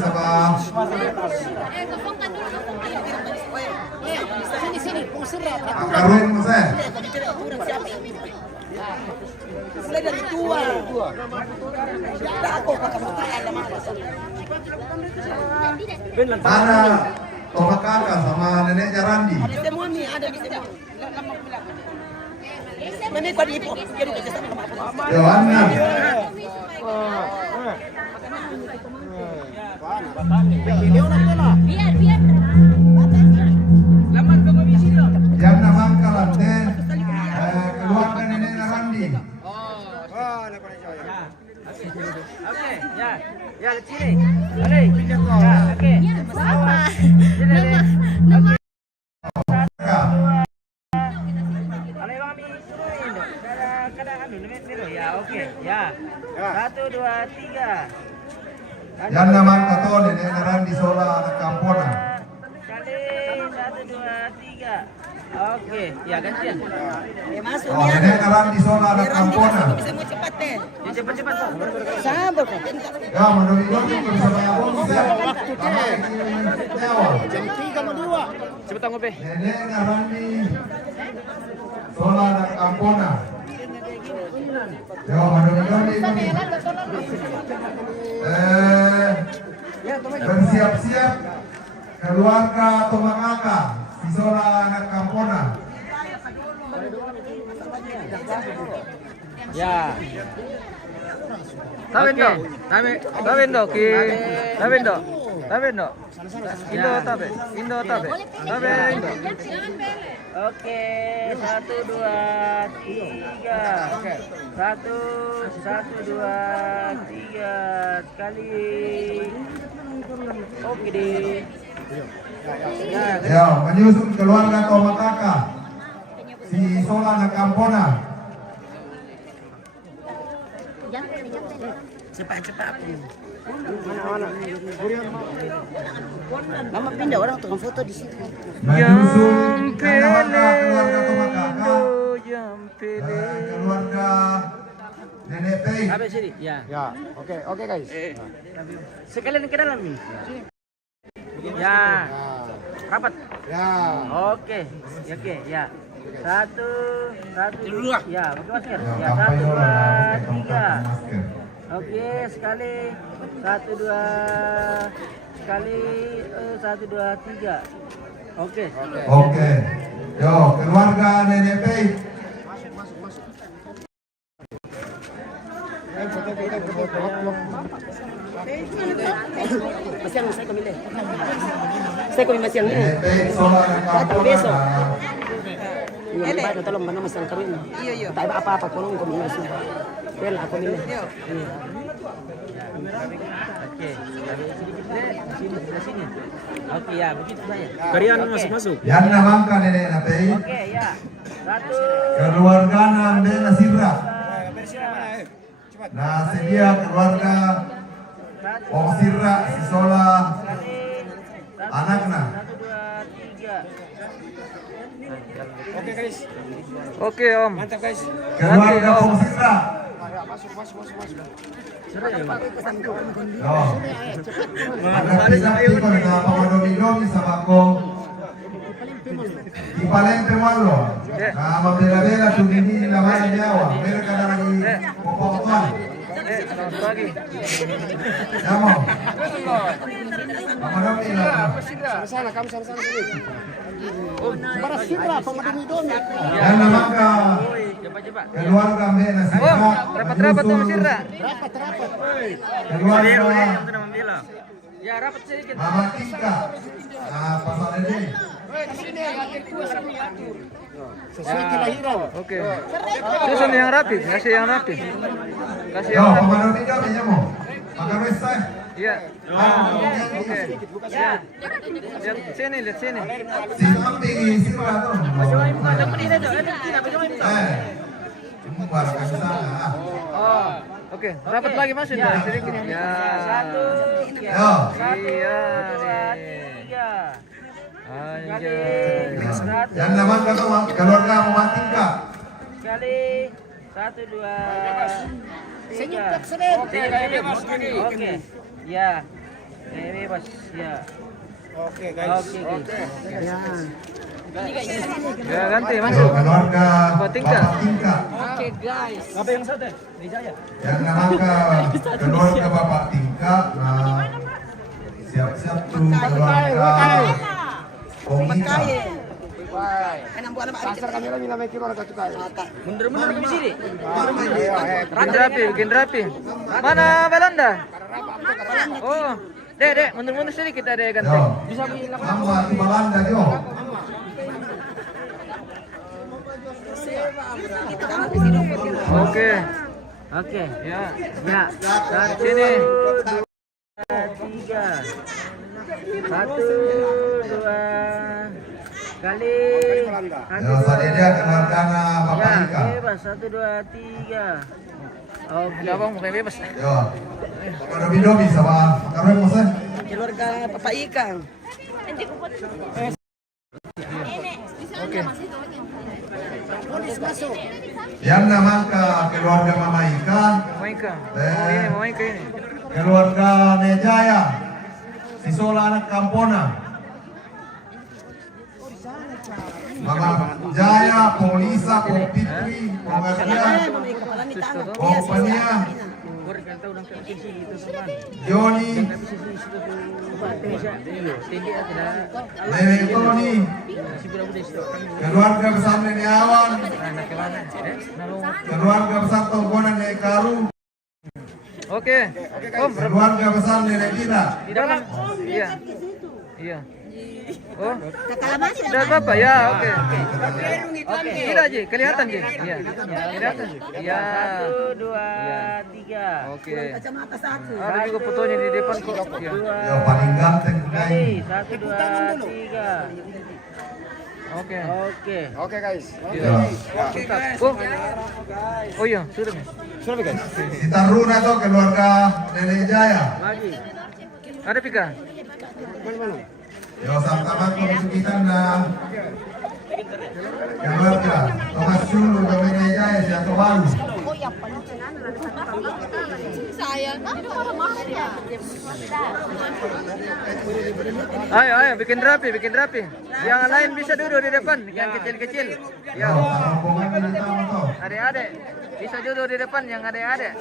sama Karwin Mose. Mulai dari tua. Aku Ada Toma Kakak sama neneknya Randi. ada semua nih, ada di semua. Ini kau di jadi kerja sama apa? Yohana. Yang Mangkalan teh keluarga neneknya Randi. Oke, ya. Ya, ke sini. Ada. Ya, oke. Sama. Ya, oke. Ya. 1, 2, 3. Yang nama Kato neneknya Randi Sola anak Kampona. Kali 1, 2, 3. Oke, ya gantian. Masuk Oh, neneknya Randi Sola anak Kampona. bisa mau cepat deh. Ya, cepat-cepat. Sabar kok. Ya, menurut bersama Abang ya. Nyawa. Jadi 3-2. Cepat tanggup deh. Neneknya Randi Sola anak Kampona. Yo, bersiap-siap keluarga Tomakaka si Sola anak Kampona. Ya. Tabindo. Tabindo ki. Tabindo. Tabindo. Indo tabe. Indo tabe. Tabindo. Oke, 1, 2, 3. 1, 2, 3 sekali. Oke deh. Ya, menyusun keluarga Tomakaka si Sola anak Kampona. Cepat-cepat. Mama pindah orang tukang foto di situ. Menyusun keluarga Tomakaka, keluarga Nenek Pei. Habis sini, ya. Ya, oke guys. Sekalian ke dalam nih. Ya. Rapat. Ya. Oke, ya. 1, 2. Ya, pakai masker. Ya, Ya, 1, 2, 3. Oke, sekali. 1, 2. Sekali. 1, 2, 3. Oke. Oke. Yo, keluarga Nenek Pei. Masiang saya kami deh. Saya kami masiang ini. Nenek Pei Sola anak Kampona. Besok. Ini baru tolong mana masiang kami ini. Iya. Tak apa-apa kolong kami masiang. Well, aku ini. Oke. Sini. Oke, ya, begitu saja. Kalian masuk-masuk. Yang namangka Nenek Pei. Oke, ya. 1. Keluarga Nande Nasira. Nah, sedia keluarga Om Sira si Sola anaknya. 1, 2, 3. Oke guys. Oke, Om. Mantap guys. Keluarga Om Sira. Masuk. Oh. Ada nanti pada Pamandomi sama ko di Palembang Malo. Nah, membela-bela tuh ini namanya Jawa. Mereka lagi popokan. Selamat pagi. Kamu. Pamandomi lah. Sana kamu sana sini. Para sira Pamandomi. Dan namanya Cepat. keluarga Mbak Nasira. Rapat-rapat Om Sira. Rapat. Keluarga Ya, rapat sedikit. Mama Tika. Nah, pasal ini. Sesuai kelahiran. Oke. Susun yang rapi, kasih yang rapi. Kasih Yo, yang rapi. Pamandomi dia punya mau. Makan westa. Iya. Oke. Ya. Lihat sini. Si samping Sira tuh. Barang sana. Oh, oke. Rapat lagi Mas sudah sedikit. Ya. 1. Yo. Iya nih. Anjay. Yang namanya keluarga Mama Tika. Sekali. 1, 2, 3. Oke. Ya. bebas. Ya. Oke, guys. Oke. Ya. Ya, ganti Yo, masuk. keluarga Bapak Tingka. Bapak Tingka. Oke, guys. Apa yang satu? Wijaya. Yang namanya keluarga Bapak Tingka. Nah, siap-siap tuh keluarga Komika. Pasar kamera bila may kilo agak cukai. Mundur ke sini. Bikin rapi. Mana Belanda? Oh, dek, mundur sedikit ada ganti. Yo, Bisa beli nama di Belanda yo. Oke, ya. Dari sini. 3. 1, 2 kali. Yo, sadenya keluarga Bapak Ya, Tingka. bebas. 1, 2, 3. Oke. Ada bang, bukan bebas. Yo, Bapak Dobi sama Karwe Mosen. Keluarga Bapak Ikang. Yang namanya keluarga Mama Ika. Maika. Oh, ini Maika ini. Keluarga Nejaya. Sisola anak Kampona. Mama Jaya, Polisa, Kopitri, Pengajian, Kompania, Joni, Nenek Tony, keluarga besar Nenek Awan, keluarga besar Tongkonan Nenek Karu, Oke. Om, keluarga besar Nenek Dina. di dalam. Iya. Oh, udah Bapak ya, oke. Tidak Ji, kelihatan Ji. Iya. Kelihatan. Iya. 1, 2, 3. Oke. Kacamata satu. Ada juga fotonya di depan kok. Iya. Ya paling ganteng guys. 1, 2, 3. Oke. Oke, guys. Ya. Oh iya, sudah nih. Sudah, guys. Si Taruna tuh keluarga Nenek Jaya. Lagi. Ada Pika? Yo sama-sama kesulitan na keluarga Thomas Sulu dan Nenek Jaya siapa baru. Ayo, bikin rapi. Yang lain bisa duduk di depan, yang kecil-kecil. Yo, rombongan datang tuh. Adik-adik, bisa duduk di depan yang adik-adik.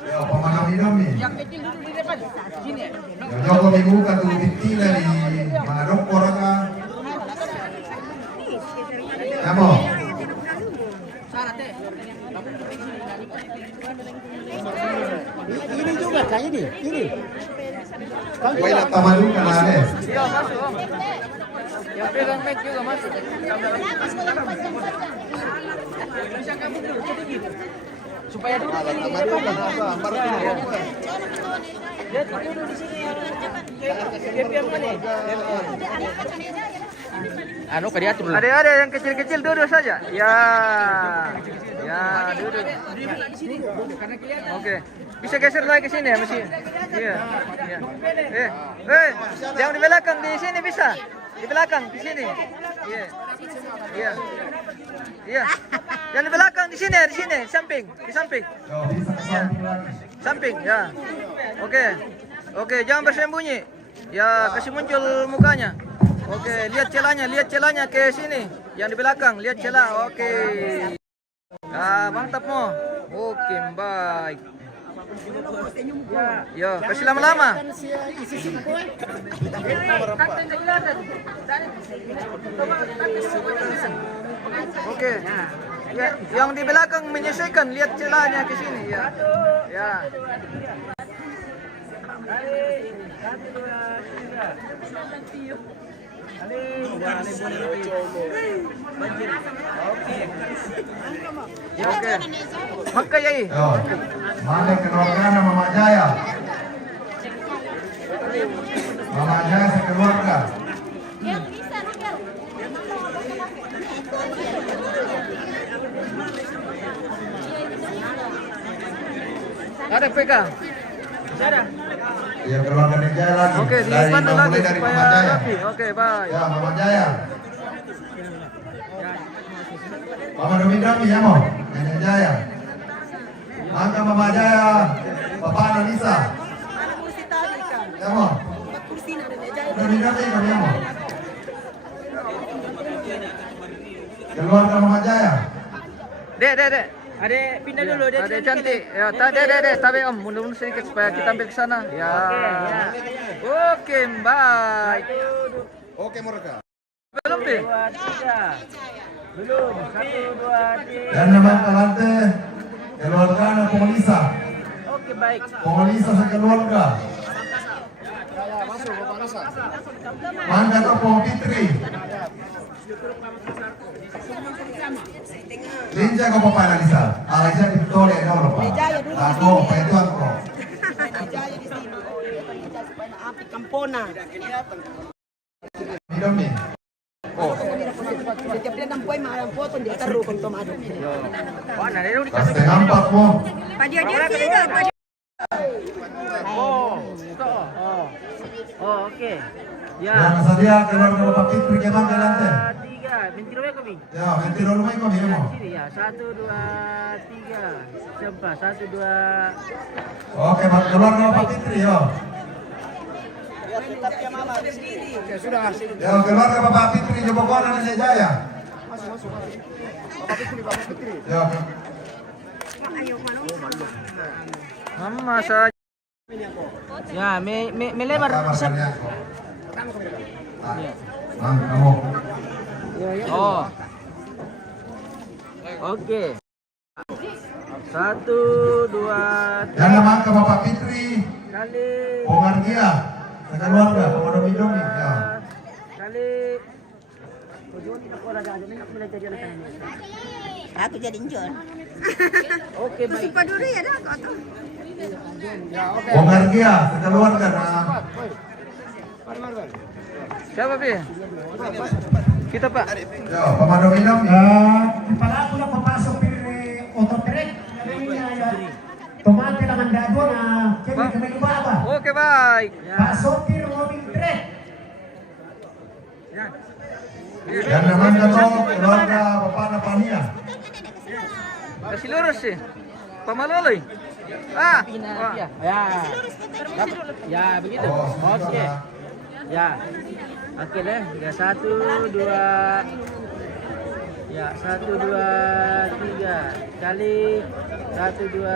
Yo, pemanah minum nih. Yang kecil duduk di depan. Sini. Yo, Joko minggu katu ditila di Manadok orang kan. Kamu. Ini juga kayak ini. Kau nak tamadun kan ada. Iya, masuk Om. Yang pegang mic juga masuk. Supaya duduk di depan. Dia duduk di sini. Yang mana? Anu ke diatur. Adik-adik yang kecil-kecil duduk saja. Ya, duduk. Oke. Bisa geser lagi ke sini ya, masih. Iya. Yang di belakang di sini bisa. Di belakang di sini. Iya. Yang di belakang di sini, samping, di samping. Yo, bisa ke samping lagi. Samping, ya. Oke, jangan bersembunyi. Ya, kasih muncul mukanya. Oke, lihat celanya ke sini. Yang di belakang, lihat celah. Oke. Mantap mo. Oke, baik. Ya, kasih lama-lama. Oke. Ya, yang di belakang menyesuaikan, lihat celahnya ke sini ya. Ya. Oke. Makkayai. Yo, mana keluarga Mama Jaya. Mama Jaya sekeluarga. Ada PK. Ada. Ya keluarga Nenek Jaya lagi. Oke, di Dari depan lagi mulai dari supaya Mama Jaya. rapi. Oke, bye. Ya, Mama Jaya. Mama Dami ya mau. Nenek Jaya. Maka Mama Jaya Bapak Analisa. Ya mo. Kami kami mo. Keluarga Mama Jaya. Dek. Adek pindah dulu, dia Adek cantik. Ya, dek, tapi Om, mundur sedikit supaya kita ambil ke sana. Ya. Oke, baik. Oke, mereka. Belum deh. 2, 3. Belum. 1, 2, 3. Dan nama kalante keluarga na Polisa. Oke, baik. Polisa sa keluarga. Manda to po Fitri. Linja ko pa Analisa. Alisa Victoria no lo pa. Ako, pa ito ako. Kampona. Midomi. Setiap dia nampai marang foto dia taruh kung tomado. Mana dia udah Kasi nampak mo. Oh, oke. Ya. Ya, nasadia keluarga Bapak Fitri keman delante. 3. Mentiro ya kami. Ya, mentiro lumay ko mo. Sini ya. 1, 2, 3. Siapa? 1, 2. Oke, keluarga Bapak Fitri yo. Ya, keluarga Bapak Fitri Jobokona na Jaya. Ya, Mama saja. Ya, melebar. kamar kami ako. Kamu. Oh. Oke. 1, 2, Yang naman ke Bapak Fitri kali. Pongargia sa keluarga Komodo Midomi. Ya. Kali. Aku jadi John. Oke, baik. Pongargia sa keluarga na Siapa, Pi? Kita, Pak. ya, Komodo Midomi. Kepala aku nak papasok ototrek. Tomate lang ang dado na kami ibaba. Oke, baik. Pak sopir mobil trek. Yang naman ka to keluarga Bapak Napania. Kasih lurus sih. Pamaloloy. Wah. Ya. Ya, begitu. Oh, Oke. Ya. Oke deh. Ya, 1, 2. Ya, 1, 2, 3. Kali 1, 2.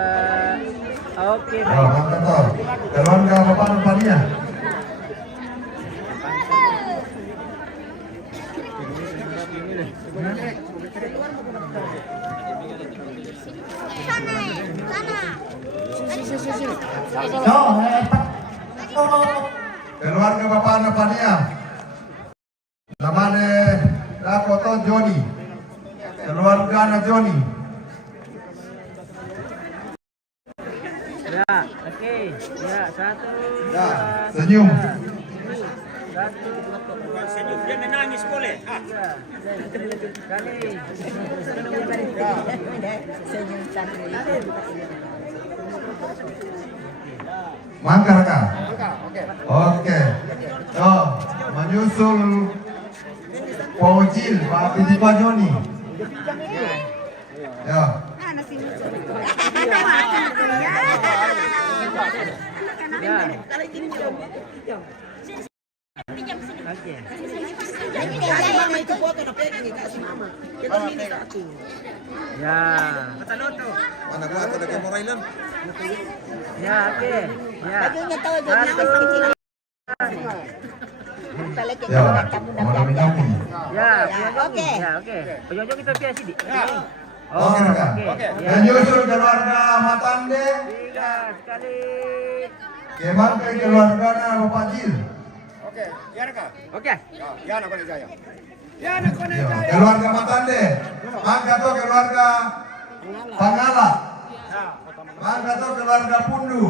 Oke, Oh, baik. mantap to. Keluarga Bapak Napania. So, Keluarga Bapak Napania. Namanya Dakoto Joni. Keluarga na Joni. Ya, oke. Ya, 1, Ya, 2, senyum. 1, 2, senyum. Dia menangis boleh. Kali. Mangkar kah? Oke. So, menyusul Pojil Pak Titipa Joni. Ya. Ya. Oke. Mama itu foto na pegang kasih mama. Kita ini satu. Ya. Mana gua atau dekat Morailan? Ya, oke. Ya. Bajunya tahu jadi nama kecil. Ya, Komodo Midomi. Ya, oke. Ya, oke. Penjajah kita pilih sini. Oke, Raka. Ya. Menyusul keluarga Matande. 3 sekali. Keman ke keluarga na Bapak Jil. Oke. Ya, keluarga Matande. Mangga to keluarga Pangala. Mangga to keluarga Pundu.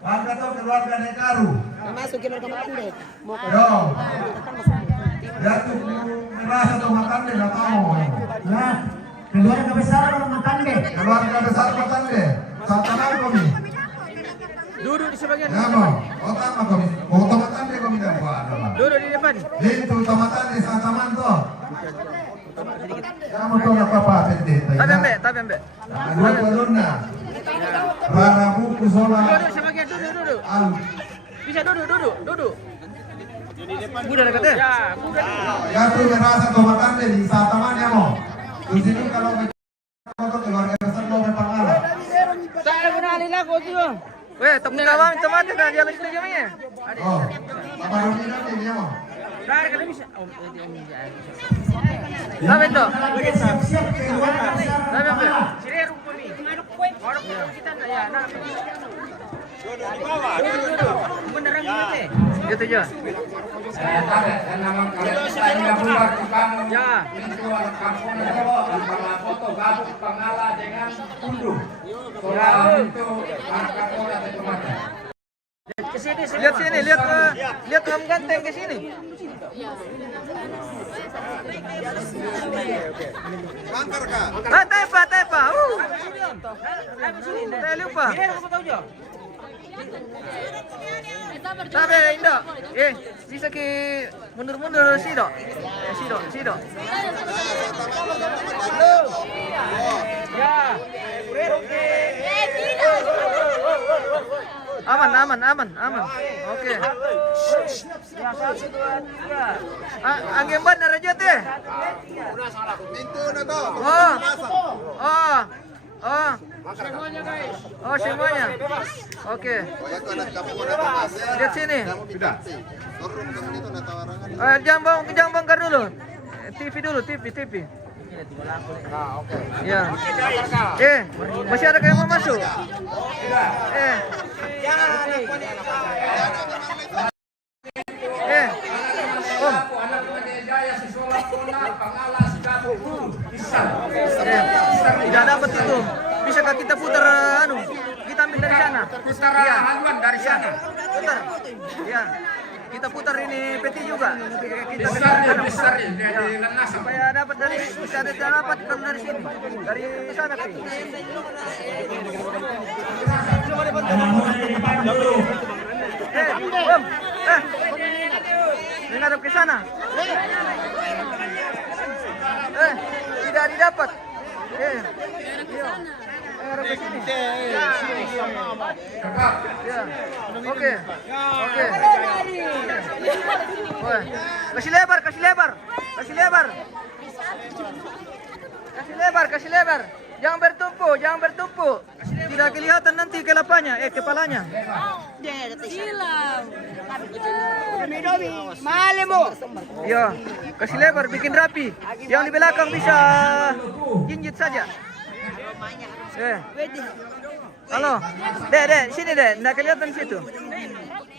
Mangga to keluarga Nekaru. Masukin ke Matande. Yo. Jatuh merasa to Matande na tamu. nah, keluarga besar orang Matande. Keluarga besar Matande. Satanan kami. Duduk di sebagian. Nama, otak kami. Mau Matande kami dan buat nama. Duduk di depan. Itu Matande sa taman to. Kamu to apa pendeta. Tapi, Mbak. Dua kolonna. Rara buka musola. Duduk sebagian, duduk. Bisa duduk. Budak dekat ya? Ya tuh merasa tomatannya di saat temannya mau. Di sini kalau untuk keluarga besar lo memang ala. Saya kenalin aku tuh. Weh, temen kawan tomat dah dia lagi lagi ni. Oh, apa dominan ini mau? Dah kada bisa. Dah betul. Siap-siap keluarga besar Dah betul. Pangala. Sini rumput ni. Orang kita dah ya, nak. Duduk. Beneran ni. Gitu je. Ya. Lihat sini, lihat Om Ganteng ke sini. Tepa. Saya lupa. Sabe, Indo. Bisa ke mundur sido. Sido. Ya. Aman. Oke. Ya, 1, 2, 3. Angin ban aja teh. Pintu na to. Semuanya guys. Semuanya. Oke. Lihat sini. Jangan bongkar dulu. TV dulu, TV. Ya. Masih ada yang mau masuk? Om. Tidak dapat itu. Bisakah kita putar kita ambil dari sana? Putar haluan dari sana. Putar. Ya. Kita putar ini peti juga. Kita besar ya. Supaya dapat bisa dapat dari sini. Dari sana Pi. Om. Menghadap ke sana. Tidak didapat. Menghadap ke sini. Ya. Oke. Kasih lebar. Jangan bertumpuk. Tidak kelihatan nanti kepalanya. Ya, kasih lebar, bikin rapi. Yang di belakang bisa jinjit saja. Halo, dek, sini dek, nggak kelihatan situ.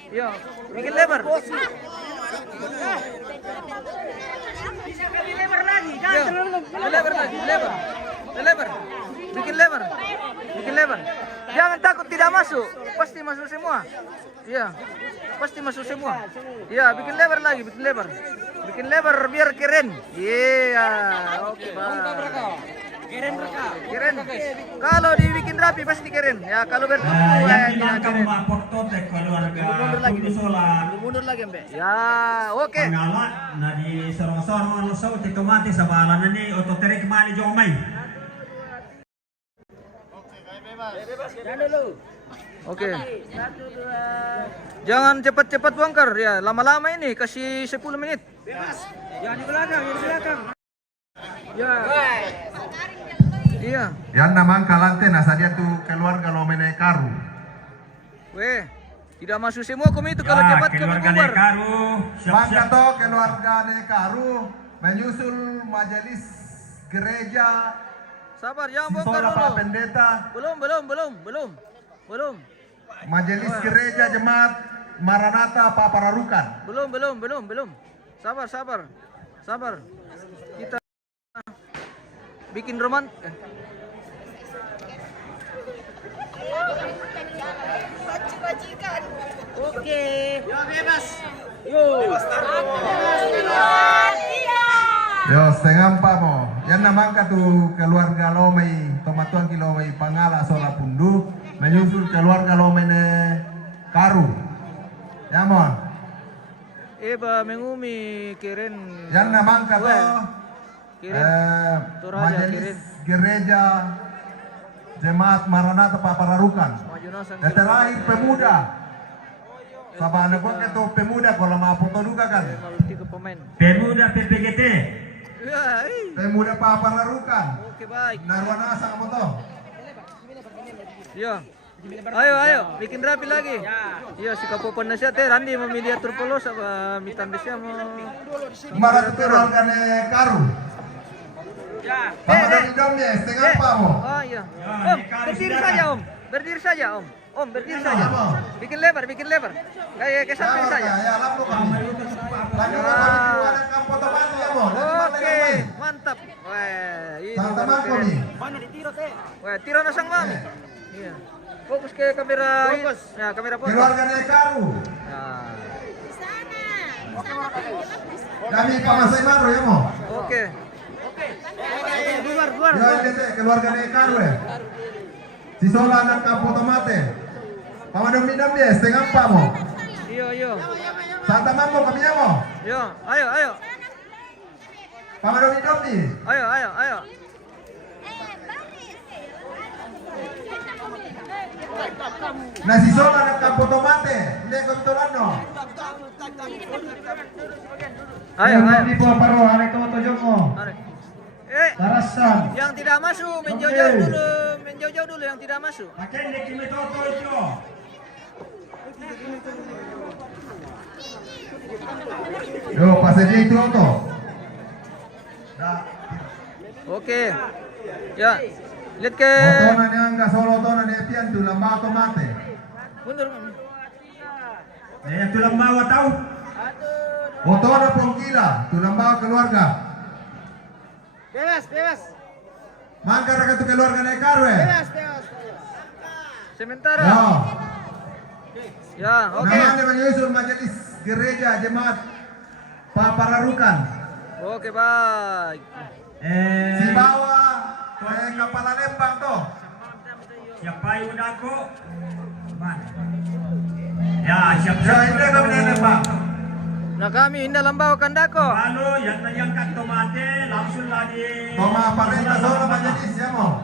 Ya, bikin lebar. Lebar lagi, lebar. Bikin lebar. Jangan takut tidak masuk, pasti masuk semua. Iya, pasti masuk semua. Iya, bikin lebar lagi, bikin lebar biar keren. Iya, oke. Keren. Kalau dibikin rapi pasti keren. Ya, kalau bertumpuk tidak keren. Mundur lagi, Mbak. Ya, oke. Pangala na di sorong-sorong sa otomatis sa balan na ni ototerik mali jomay. Oke. Jangan cepat-cepat bongkar ya. Lama-lama ini kasih 10 menit. Jangan di belakang. Ya. Iya. Yang namang kalante nasa dia tuh keluarga lo menekaru. Weh, tidak masuk semua kami itu kalau cepat kami keluarga bubar. Nekaru, Bangka to keluarga Nekaru menyusul majelis gereja Sabar, jangan bongkar Sisola Pak dulu. Pendeta. Belum. Majelis gereja jemaat Maranatha Pak Pararukan. Belum. Sabar. Kita bikin roman. Oke. Ya bebas. Yo, setengah empat mo. Yan naman ka tu keluarga Lomay, tomatuan ki Lomay Pangala Sola Pundu, menyusul keluarga Lomay ne Karu. Ya mon. Eba mengumi keren. Yan naman ka to Toraja, majelis gereja Jemaat Maranatha Papararukan. Maju na sang Dan terakhir pemuda. Sabana gua keto pemuda kalau mau foto juga kan. tiga pemain. Pemuda PPGT. Ya, Pemuda Papararukan. oke baik. Narwana sang foto. Iya. Ayo, bikin rapi lagi. Iya, si kapopan na siya, te. Randi, mamili atur polos, mitambis siya mo. Kembali ke keluargane Karu. Paman Domnya, setengah apa mo? Oh iya. Om, berdiri saja Om. Berdiri saja Om. Om, berdiri saja. Bikin lebar. Kayak ke samping saja. Ya, lalu kami. Lanjut kami keluarga kampung teman ya mo. Oke, mantap. Wah, ini Sang teman baru keren. kami. Wah, tiro na sang mami. Iya. Fokus ke kamera. Fokus. Ya, kamera fokus. Keluargane Karu. Ya. Kami pamasai baru ya mo. Oke. Ya, ini keluargane Karu ya. Si Sola anak kampung tomate. Paman Domnya setengah apa mo? Iyo. Santa Mambo kami ya mo. Yo, ayo. Paman Domnya. Ayo. Nasi Sola anak kampung tomate. Ini kebetulan no. Ayo. Di bawah paro hari toto jomo. Mari. Tarasan. Yang tidak masuk menjauh dulu yang tidak masuk. Akende kimetoto ito. Yo, pasal dia itu auto. Oke. Ya. Lihat ke Otona ni angga solo otona ni pian tu lamba tomate. mundur. Tulang bawa tahu. Otona pongkila tu lamba keluarga. Bebas. Mangka raka tu keluarga ni karwe. Sementara. Yo. Ya, oke. Namanya menyusul majelis gereja jemaat Papararukan. Oke, baik. Si bawa kepala lembang toh. Siapa yang udah aku? Ya, siap. Ya, ini kami di lembang. Nah, kami indah lambaw kandako. Lalu yang menyangkat tomate langsung lagi. Toma parenta solo majelis ya mo.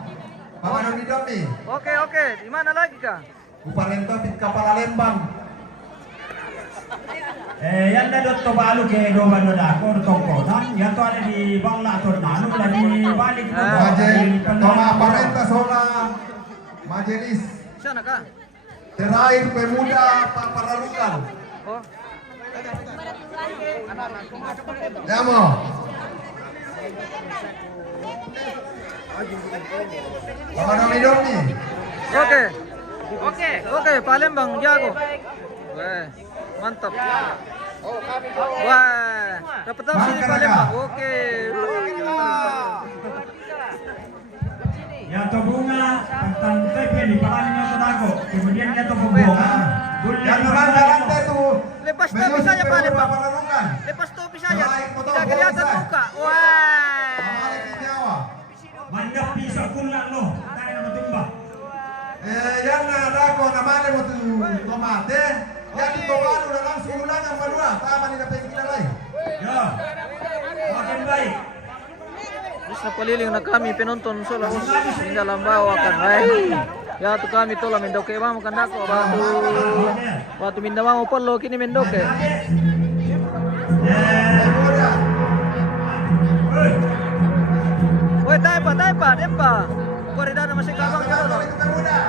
Paman Domi. Oke. Di mana lagi kah? Uparento pit kepala lembang. Yang dadot to balu ke do bado dako tongkonan yang to ada di bangla to nanu lagi balik to Toma parenta sola majelis. Sana kah? Terakhir pemuda Papararukan. Oh. Ya mo. Paman Domi. Oke, Palembang jago. Wah, mantap. Wah, dapat tahu sini Palembang. Oke. yang to bunga tentang tepe di palanya to dako kemudian dia to bunga Yang lantai itu. Lepas topi saja Palembang. Papararukan. Lepas topi saja. Tidak kelihatan muka. Wah. Paman Nyawa. mandap bisa kulang loh tadi nama tumbah Yang ada ko namanya mo tu tomate. Yang itu baru dalam sebulan yang kedua. Tama ni dapat kita lain. ya makin baik. Terus napaliling na kami penonton solo hindi lambaw akan ya tu kami tola mendoke mamo kandako batu mindawang upolo kini mendoke. Woi taipa dempa korida na masih kabang Kalau itu pemuda.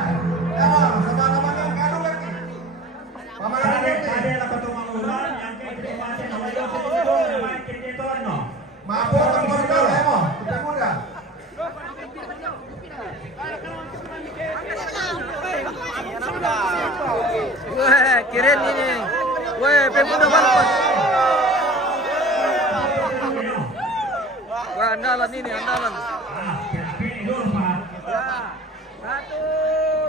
Ya mo, sama-sama kan kadu lagi. Paman Ada lah ketua ulang yang ke tomate nama itu nama itu no. Maaf, koridor ya mo, pemuda. Wah keren ini. Woi pemuda balpas. Wah andalan ini andalan. Pilih dulu Pak. 1,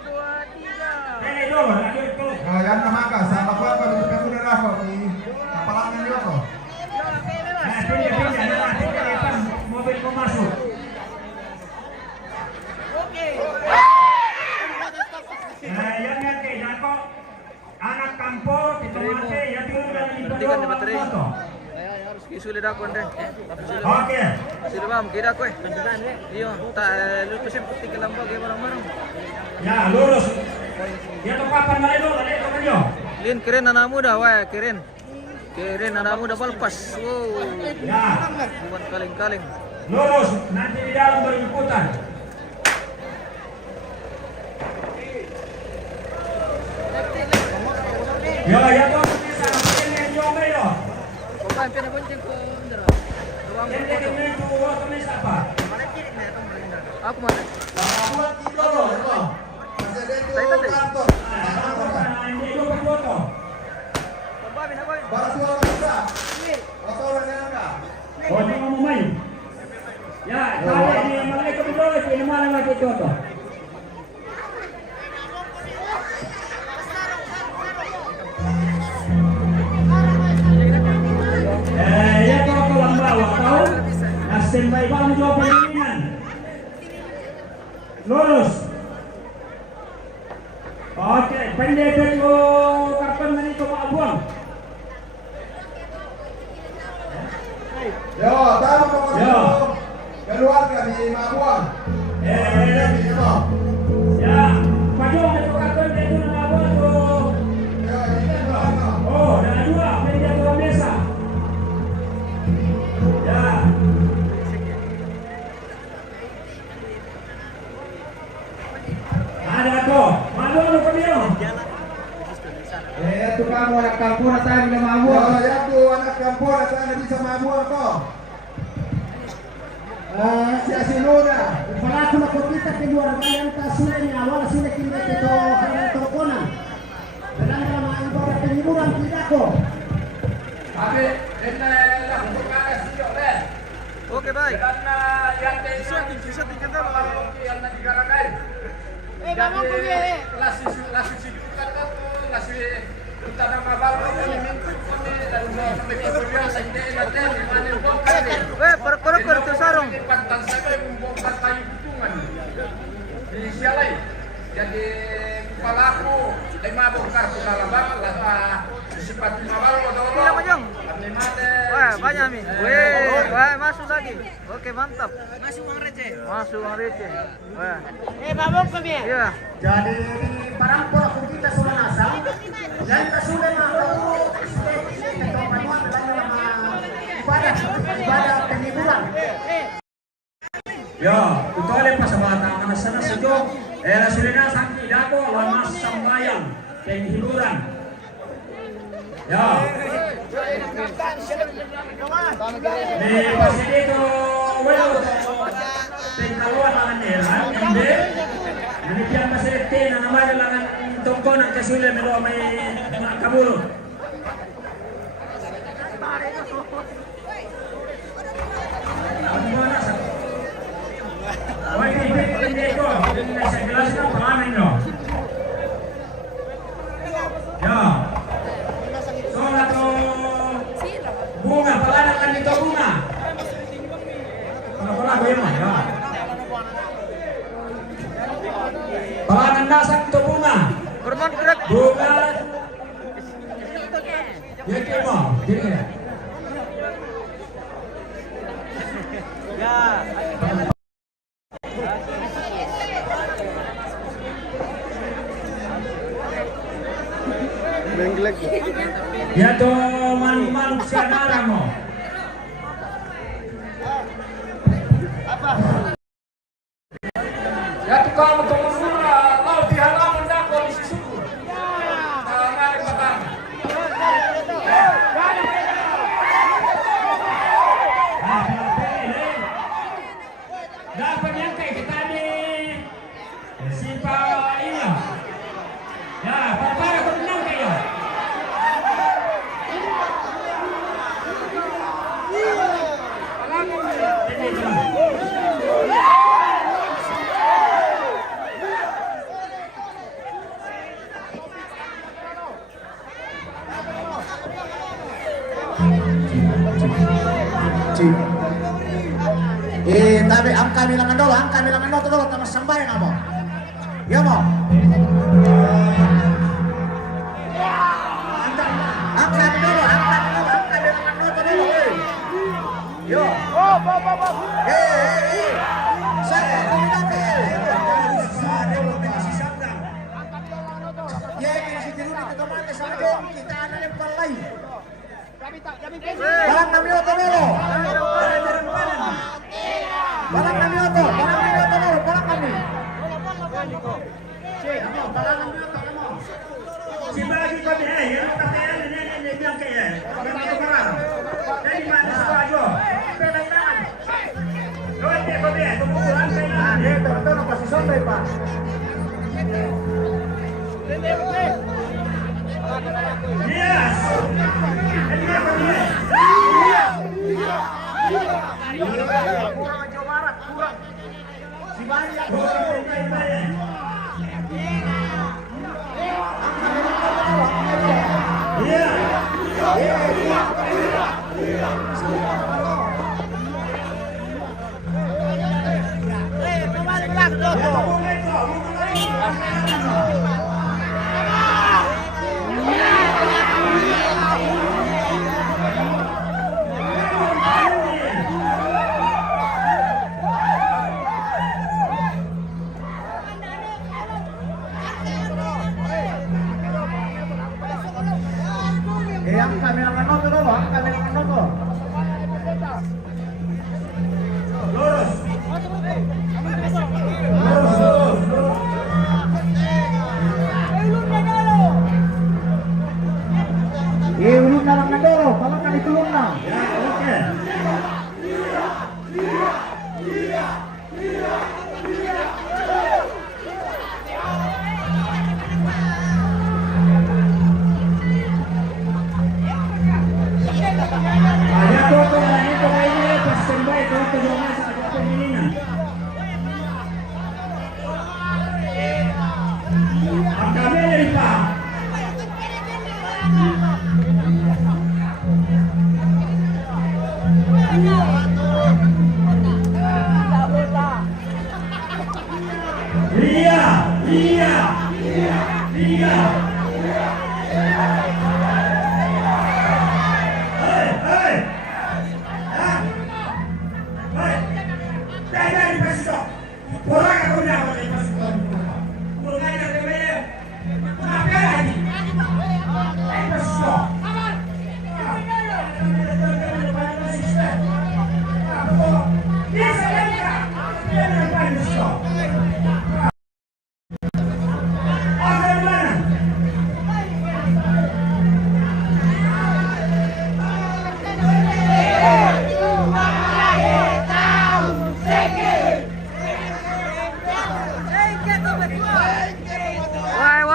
2, 3. Pilih dulu, ada itu. Nah, yang nama ka sa kapwa ka ni pemuda na ko ni kapalangan niyo ko. Pilih ada mobil mau masuk. Yang nanti dako anak kampung di tomate ya turun dari Hentikan di baterai. Sulit aku deh. Oke. Sulit bang, kira aku. Iya, tak lupa sih putih ke lambang kayak barang-barang. Ya, lurus. Dia tepakan balik dulu, balik ke beliau. Lin keren anak muda, wah keren. Keren anak muda balpas. Wow. Ya, Bukan kaling-kaling. lurus. Nanti di dalam berikutan. Ya, ya tuh bisa. Ini yang jual beliau. Pemain pernah bonceng ke Indra. Ruang Ini foto. ini jual tulis apa? Aku mana? Buat kilo loh, itu. Masih ada itu Saya tadi. karton. Nah, ini juga foto. Pembabi, apa? Para suara bisa. Foto dan angka. Oh, ini ngomong main. Ya, tadi ini malay ko dito, ini mana lagi foto. Ya to ko lang bawa tau. Nasin bay ba mo job pilihan. Lurus. Oke, pendek ko karton na nito maabuang. Yo, tahu kok Yo. keluarga di Mabuang. Di Mabuang. Ya, maju ke karton dito na maabuang ko. Ya, ini berapa? Oh, ada dua, meja dua mesa. Ya. Ada tuh, madu ke dia. Tukang orang kampung saya bila Yo, mabuk. ya tuh anak kampung sana bisa Mabuang kok. Siasi Luna. Pelaku nak kita kedua kalian sudah awal sudah kita itu karena tokonan. Dalam nama ibadah penyiburan tidak kok. Tapi ini lah perkara sih oleh. Oke, baik. Karena yang bisa kita kalau yang negara lain. Vamos a comer. Las kita kan nasi utara mabal kami dan sampai kemudian sampai nanti mana bongkar. Perut tu sarung. Pantan saya membongkar kayu putungan di sialai. Jadi kepala aku lima bongkar kepala banget lah sifat mabal Iya, Majong. Wah, banyak mi. Wah, masuk lagi. Oke, mantap. Masuk uang receh. Wah. Vamos a comer. Iya. Jadi barang pelaku kita sudah nasab. Dan kita sudah mau ibadah penyiburan. Ya, utole pa sa bata nga nasana sa Diyo. Rasulina sang idako lamas sambayang penghiburan. Ya. Di pasidito wala pengkaluan lang nila. Hindi. Nanipyan pasidite na naman lang tungko ng kasule melo may kabulot. Ano ba nasa? Oke, ini ko. Saya jelaskan pengalaman nyo. Ya. Soal atau bunga, pelanan kan itu bunga. Pala bagaimana? Ya. Pelanan dasar itu bunga. Hormon gerak. Bunga. Ya kemo, gini ya. Ya. Ya to manuk siya nara mo. Ya to kamu tumura, lau di halaman dako di suku. Nari patang. Dapat yang kayak kita di Sipa ini. Ya, para ko menang kayo. Tapi ang kanilangan dulu, tamas sambayan mo. Ya mo. Ang kanilangan dulu. Balang na minuto dulu. Balang na minuto dulu. Balang kami. Balang na minuto kamu. Si bagi kami yang KTL ini bilang kayak orang itu kerang. Jadi mana setuju? Pelan-pelan. Doa dia kami, tunggu pulang pelan. Dia tertentu kasih sampai Pak. Yes. Ini apa dia? Kurang Jawa Barat, kurang. Si banyak. Yang kami akan nonton dulu, kami akan nonton. Lurus. Ulun dalam Nagoro, kalau kan ditulung na. Ya, oke. Ada foto ini pas standby kalau kedua saat pemilihan. Kami dari Pak. Iya. Hei. Jangan dipasok. Orang aku dah boleh pasok. Kurang ajar dia. Apa lagi? Pasok.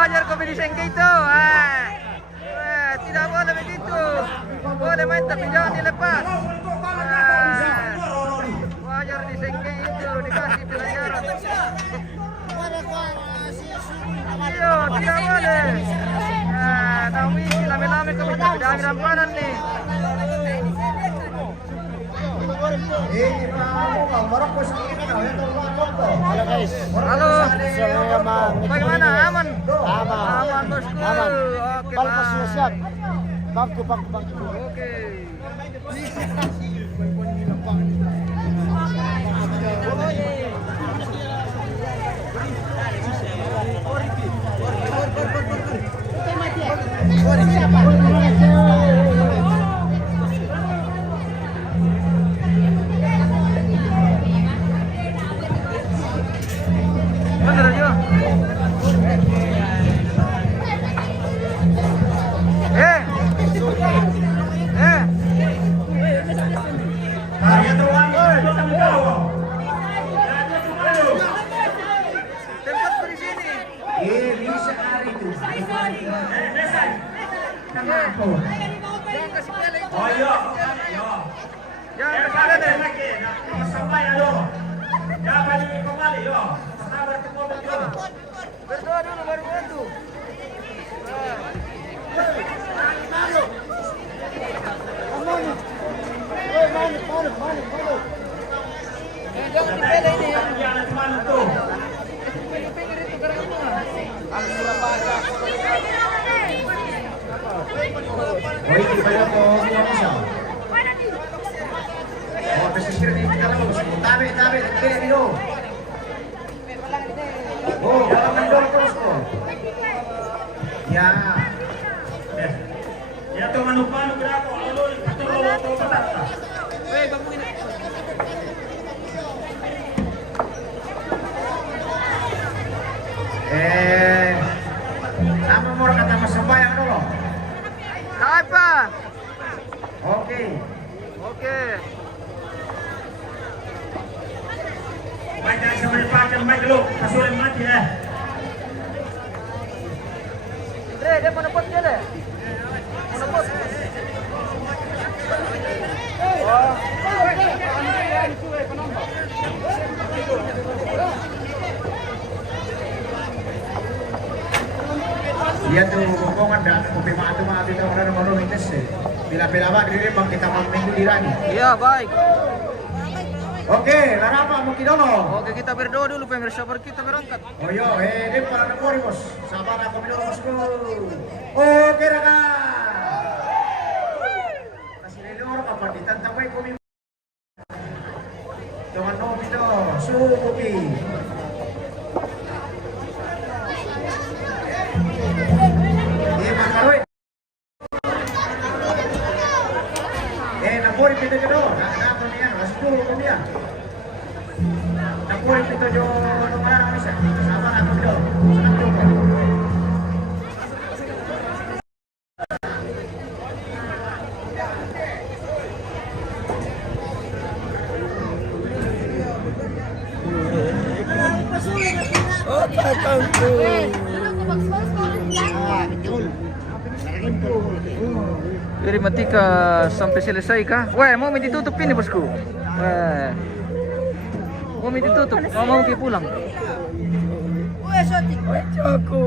Wajar kau beli sengke itu. Tidak boleh begitu. Boleh main tapi jangan dilepas. Wajar di sengke itu dikasih pelajaran. Ayo, tidak boleh. Nawi lame-lame kau bisa tidak ambil amparan nih. Ini Pak Maroko sakit kau ya tolong foto. Halo guys. Halo. Aman. Bagaimana? Aman? Aman. Aman bosku. Aman. Oke, Bangku sudah Bang. siap. Bangku. Oke. Mana Rajo? Kaya tuan, tanggung jawab. Tempat di sini. Bisa hari itu. Nesan. Kenapa? Jangan kasih piala itu. Oh iya. Jangan kasih piala. Lagi, sampai alo. Jangan kembali yo. Sabar kembali yo. Berdoa dulu baru bantu. Jangan dipele ini ya. Jangan cuma tuh. Pinggir itu karena ini. Oh ini pada kau bisa. Oh pesisir ini kalau tabe kiri dulu. Oh jangan mendorong terus kok. Ya. Ya tuh manu berapa? Lalu Live pa. Oke. Oke. Baik, jangan sampai pakai mic dulu. Kasurin mati ya. Dre, dia mau nepot dia deh. Mau nepot. Oh. Iya tuh, bokongan dah. Kopi mati itu orang mau mintes sih. Bila-bila apa diri bang kita minggu dirani. Iya, baik. Oke, larapa mungkin dulu. Oke, kita berdoa dulu pemirsa baru kita berangkat. Oh yo, dia para nekori bos. Sabar aku minum bosku. Oke, Raka. Kasih lele orang apa ditantang baik kopi. Jangan nomi do, kopi. Makaroi. Nakori pito jo. Nakapa niya, raspo kopi ya. Nakori pito jo numarang bisa. Sabar aku do. Senang juga. Dari Matika sampai selesai kah? Weh, mau ditutup ini bosku. Weh. Mau ditutup, mau pulang. Weh, syuting. Aku.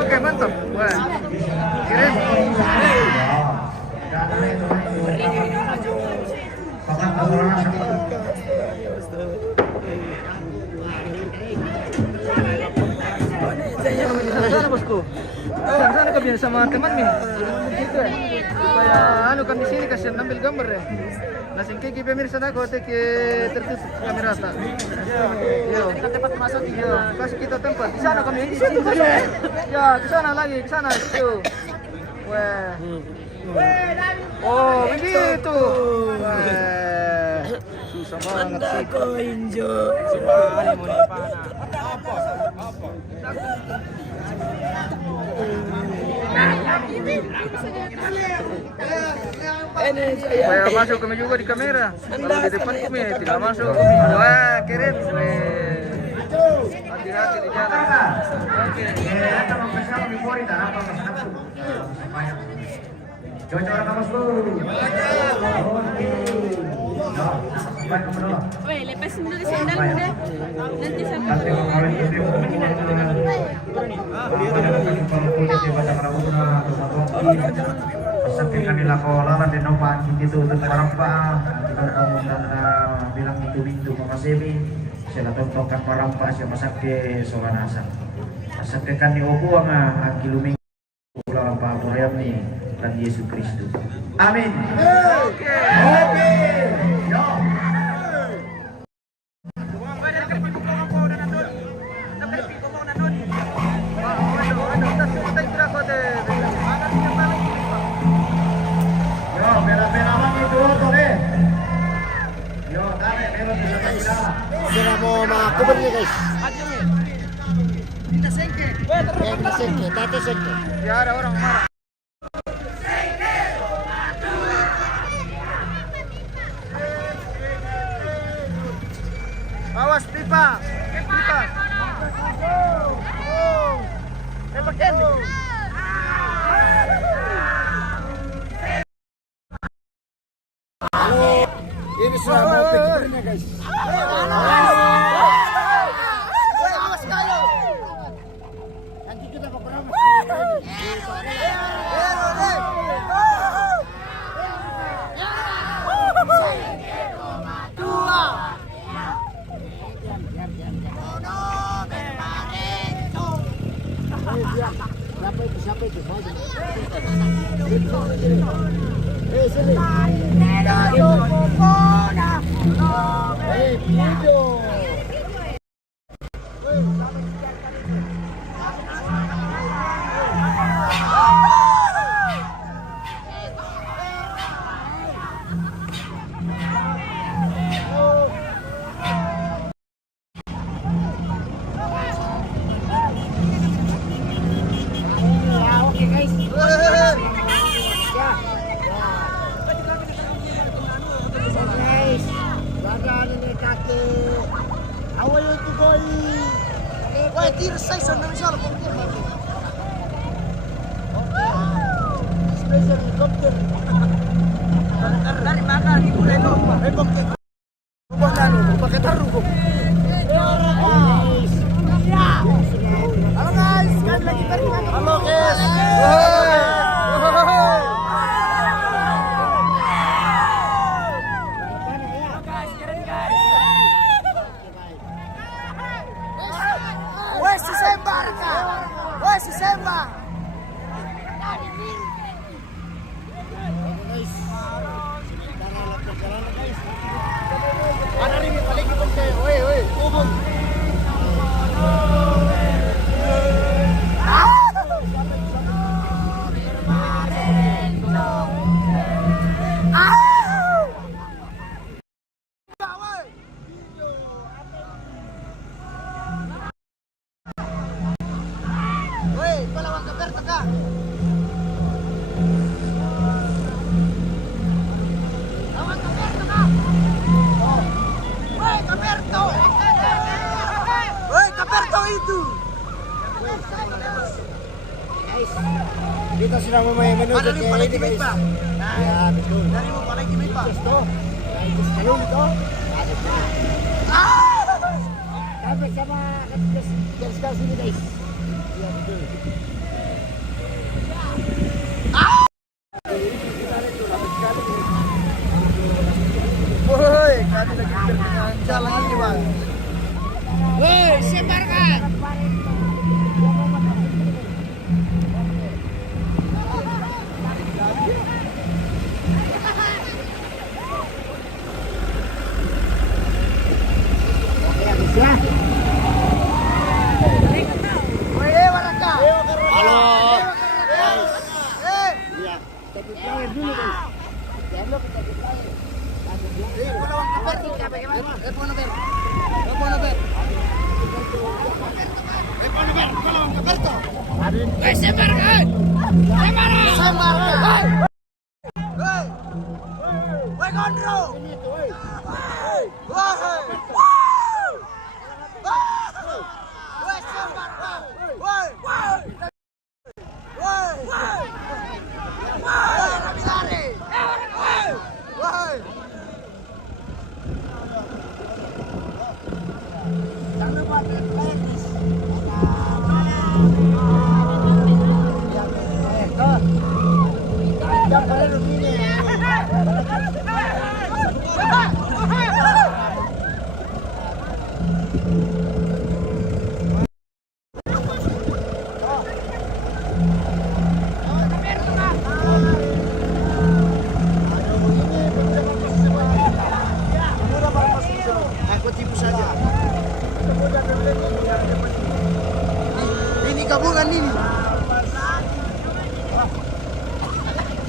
Oke, mantap. Weh. Keren. Sana bosku. Sana kau biar sama teman min. Gitu ya. Supaya anu kan di sini kasih ambil gambar ya. Nasing kiki pemirsa aku ke tertutup kamera ta. Yo, kita tempat masuk yo. Kasih kita tempat. Di sana kami di sini. Ya, ke sana lagi, ke sana situ. Wah. Oh, begitu. Wah. Susah banget sih. Kau enjoy. Sebalik mau Saya masuk kami juga di kamera. Kalau di depan kami tidak masuk. Wah, keren. Hati-hati di jalan. Oke. Coba kamu dulu. Weh, lepasin dulu sendal udah. Nanti sampai. Sampaikan dilakukan di nomor itu untuk paramba kamu bilang itu pintu makasih sila tontokan paramba siya masakit solanasa masakitkan ni opo ang kiluming ulang pagurayam ni kan Yesus Kristus. Amin. Oke. Yo. Sila mo makakubad niya guys. Nasengke, tati sengke. Ya ada orang marah. Awas pipa. Pipa. Lepasin. Ini sudah mau pikirnya guys. Awas kayo. Nanti kita mau kurang. Siapa itu? porque awal itu boy. Wah, tira sai sana misal komputer. Special komputer. Dari mana di Kuleno? Komputer. Bukan pakai taruh kok. Halo guys, sekali lagi terima kasih. Halo guys. Wes Desember kah? Wes Desember. Ada ring balik ke teh. Woi, woi, turun. Kita sudah memainkan menu dari ini, Pak. Ya, betul. Dari mau paling gimana, Pak? Itu. Kalau itu. Sampai sama kita sini, guys. Ya, betul. Woi, kami lagi berjalan ini, Bang. Woi, sebarkan. Ini gabungan ini.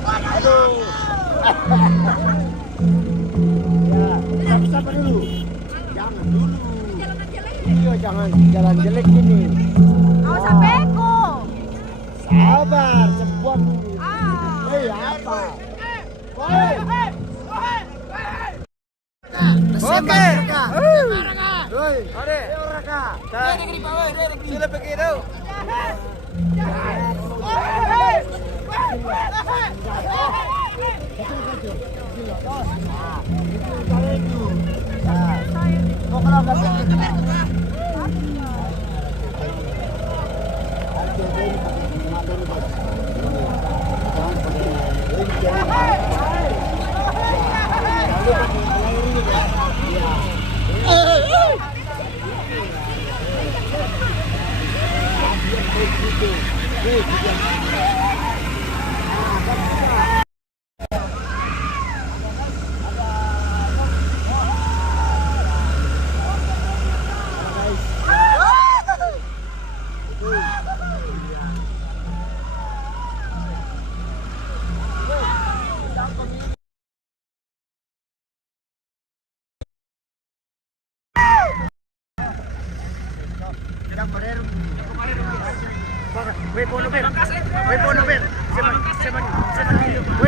Aduh. Ya, sabar dulu. Jangan dulu. Iya, jangan jalan jelek ini. Awas sampai aku. Sabar, sebuah. Hei, apa? Woi. Oke. Woi. Ade. Sila pergi daw.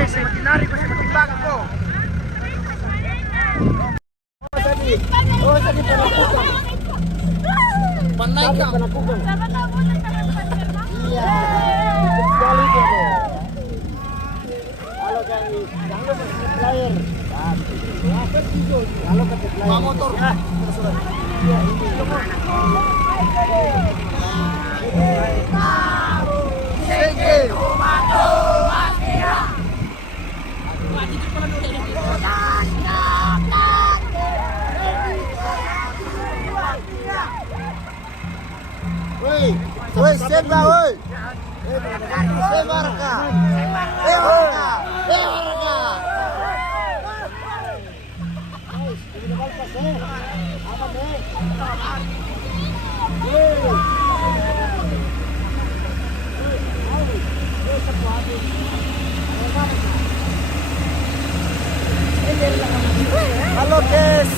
Semakin lari, semakin bagus kok. Oh, tadi penakutkan. Panai kau. Penakutkan. Siapa tahu punya cara berpikir. Iya. Cukup sekali dia. Halo guys, jangan lupa subscribe. Halo ke subscribe. Motor. Woi, sembah woi. Sembah Raka. Raka. Halo guys.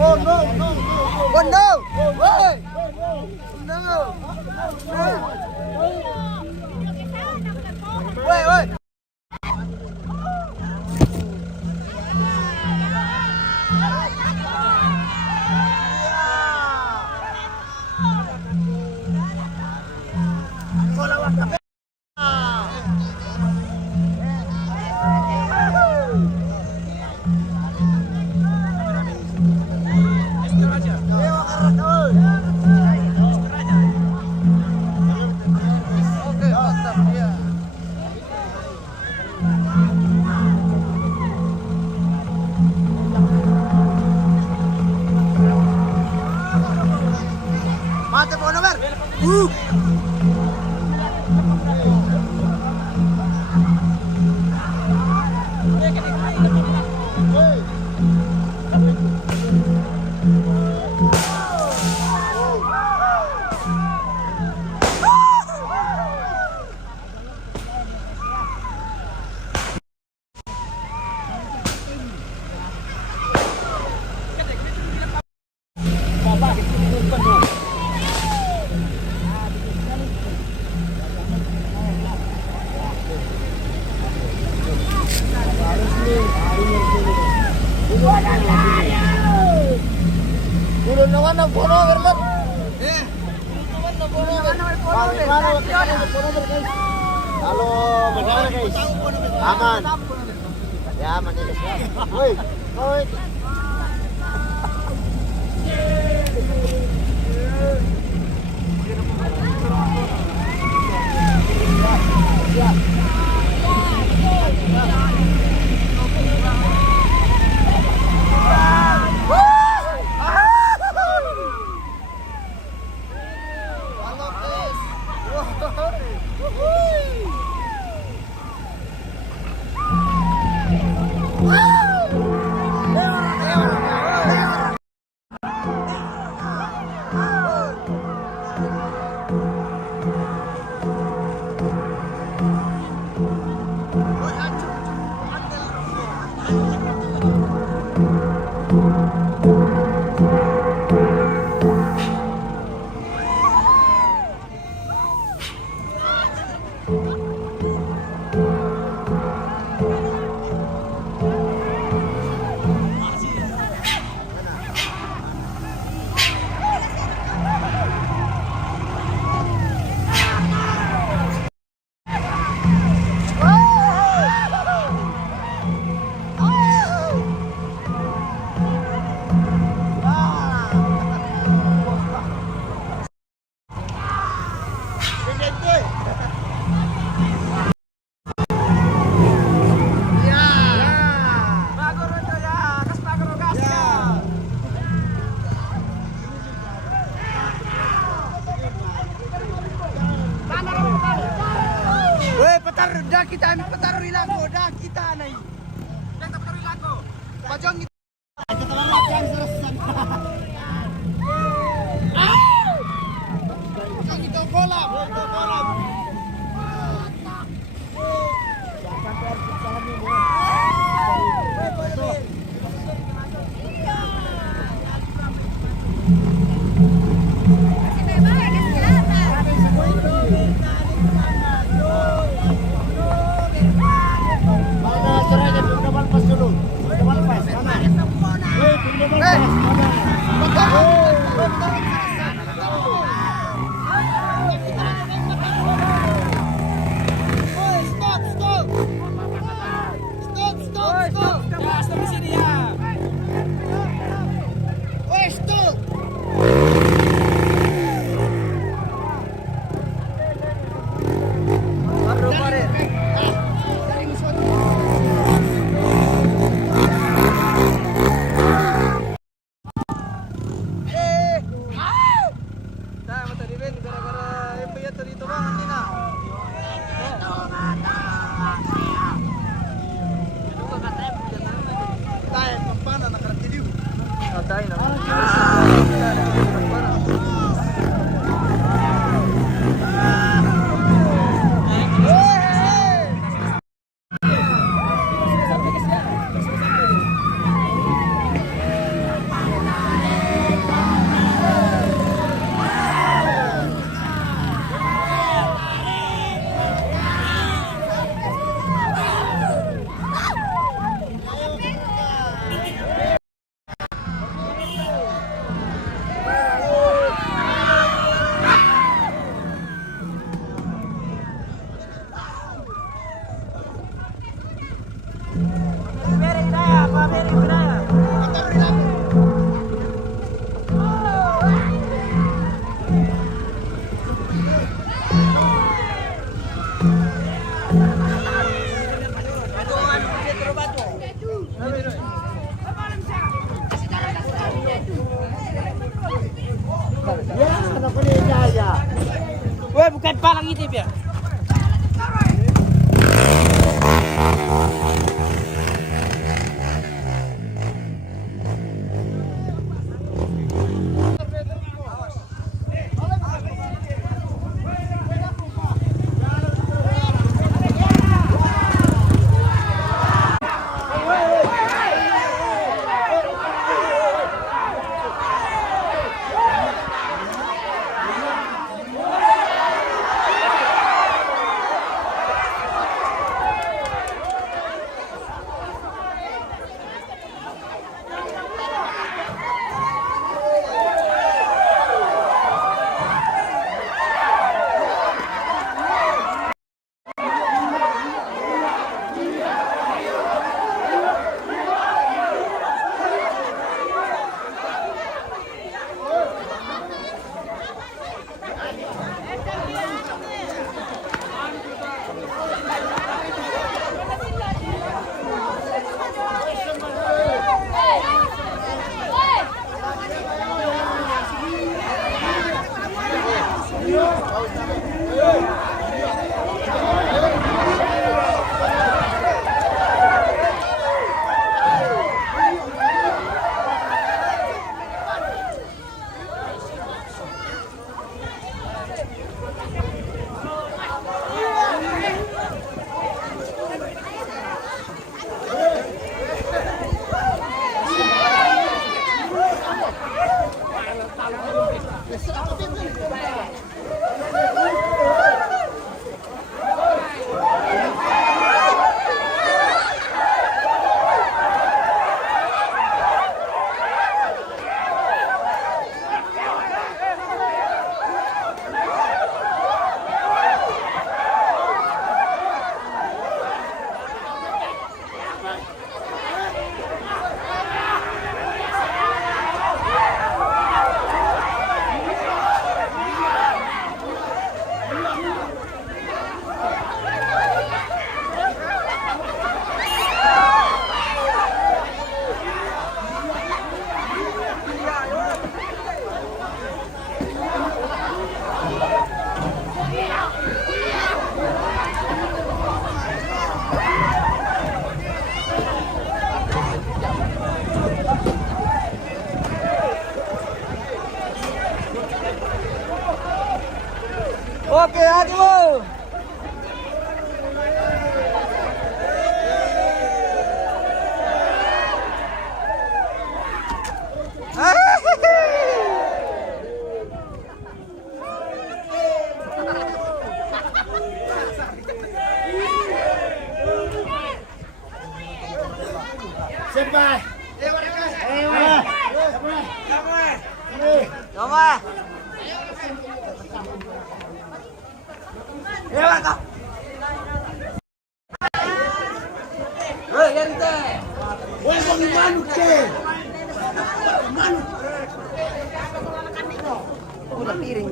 Oh no, no, no. Oh no. Woi. No. Woi, woi. Mate po nomor. Ulun naman ng puno, Verlot. Naman ng puno. Halo, bagaimana guys? Aman. Ya, aman ya guys. Woi, woi. Dah kita ambil petarung ilago, dah kita naik. Dah kita petarung ilago. Pajang kita. Kita lama yang selesai. Kita kolam, kita kolam. Jangan sampai salah bukan palang itu ya. Oke, aduh. Senpai. Coba. Udah piring.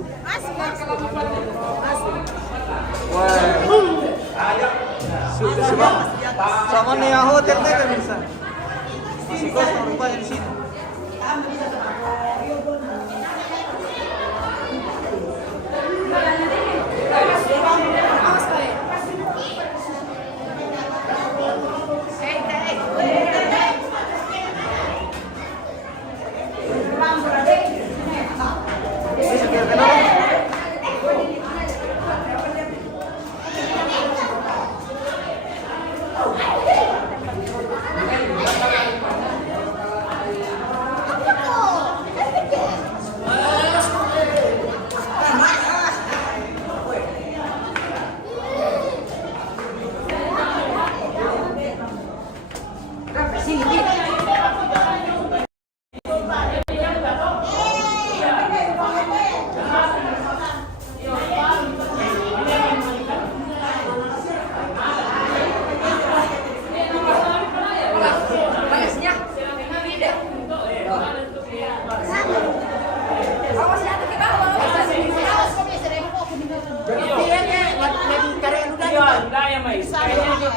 Sama nih hotel teh kan bisa. Masih kosong rupanya di sini.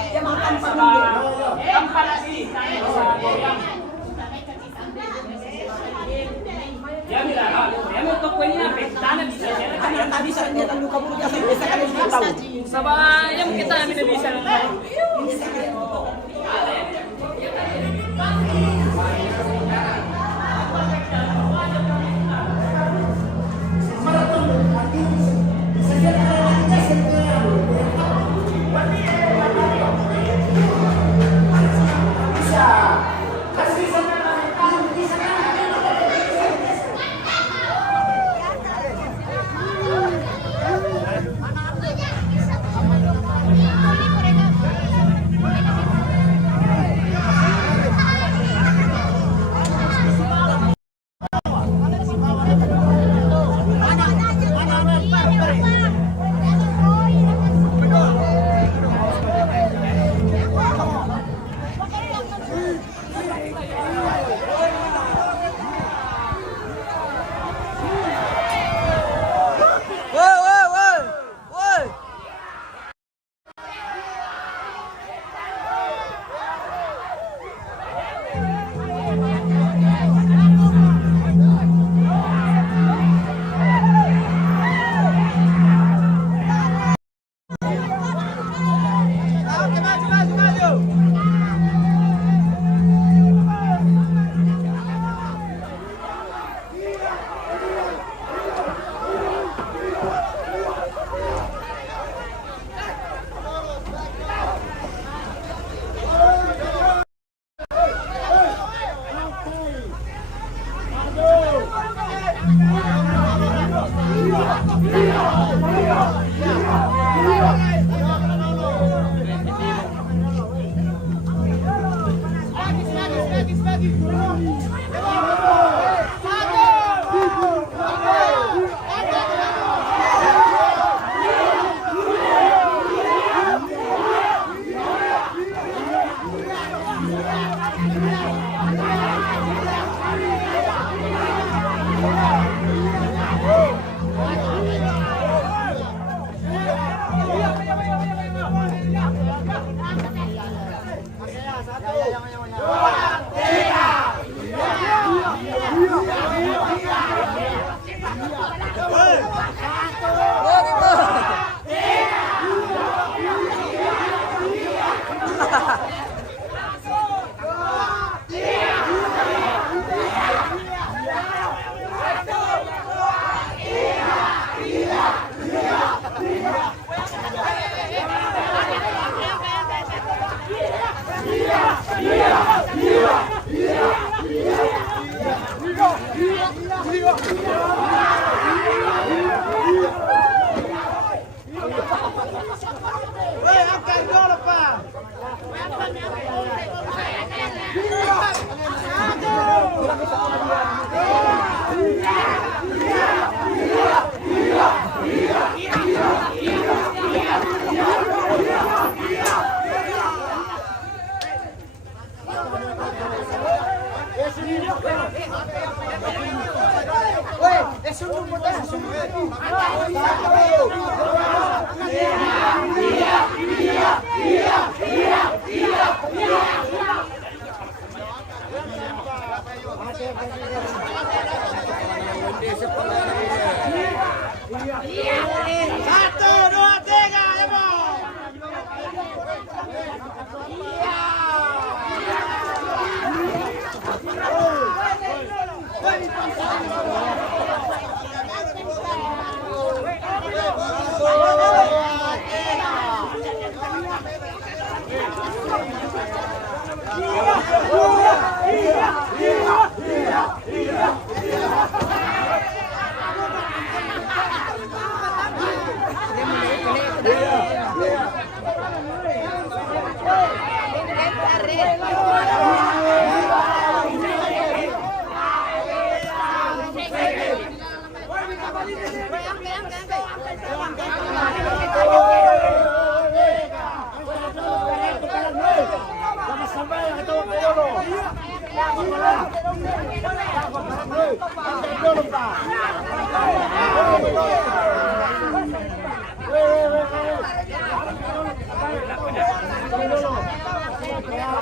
Dia makan Sabayang kita ambil bisa.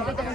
Kita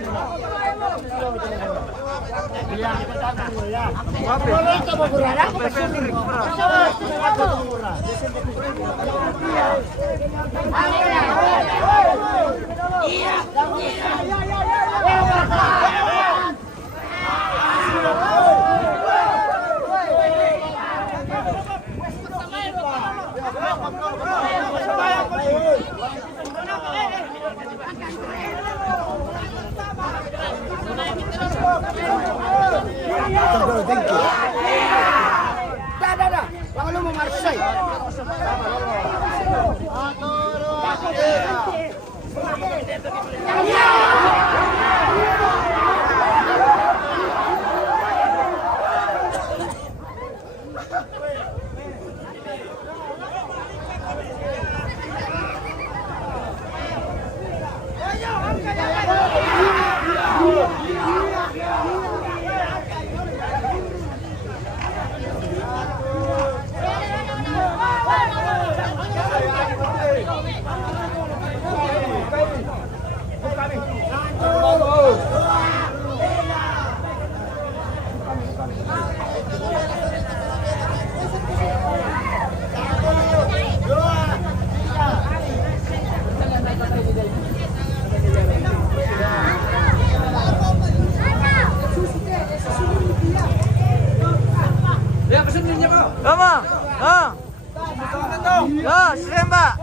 Tama. Siremba.